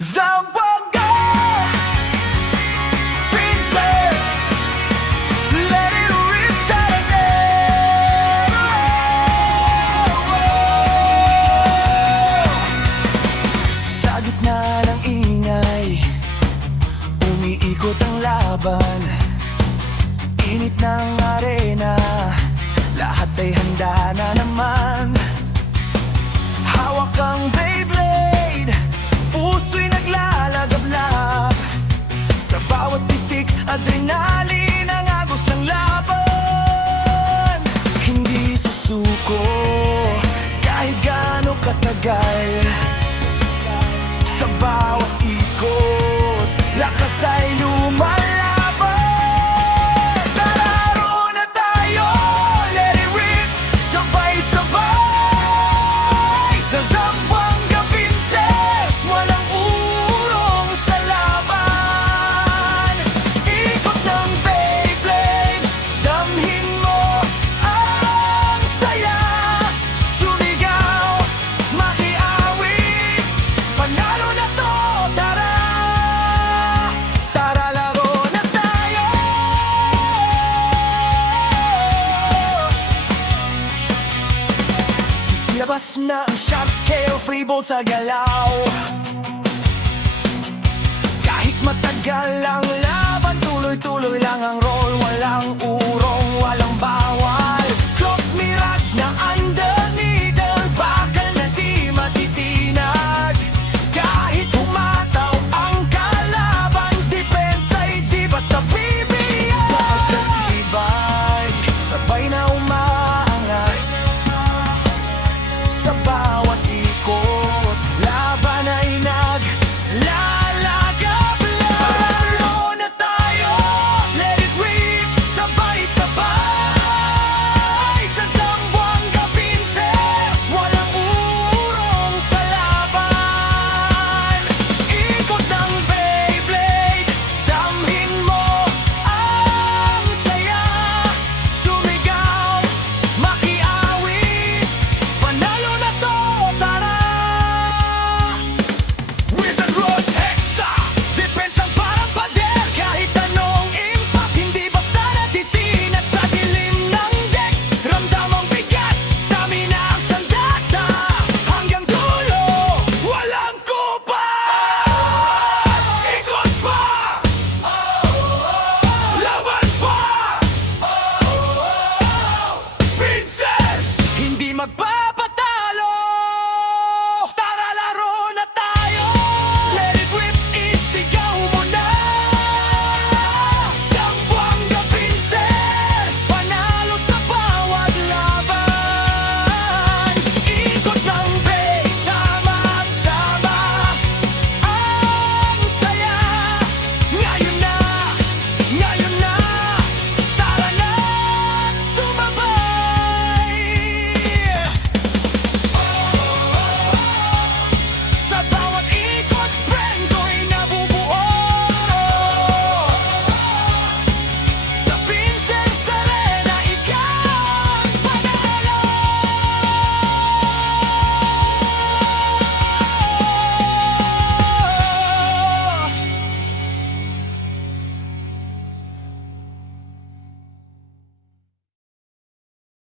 Zamboanga Princess, let it rip today. Sa gitna ng ingay, umiikot ang laban. Init ng arena, lahat ay handa na naman. Hawak ang Beyblade, puso'y naglalagablab. Sa bawat titik, adrenaline ang agos ng laban. Hindi susuko, kahit gaano katagal. Sa bawat ikot, lakas ay lumalaban. Tararo na tayo, let it rip, sabay-sabay. Sa Zamboanga Princess, walang urong sa laban. Ikot ng Beyblade, damhin mo ang saya. Sumigaw, makiawit, panalo na to, tara. Tara, laro na tayo. Ilabas na ang shock scale, free bolt sa galaw.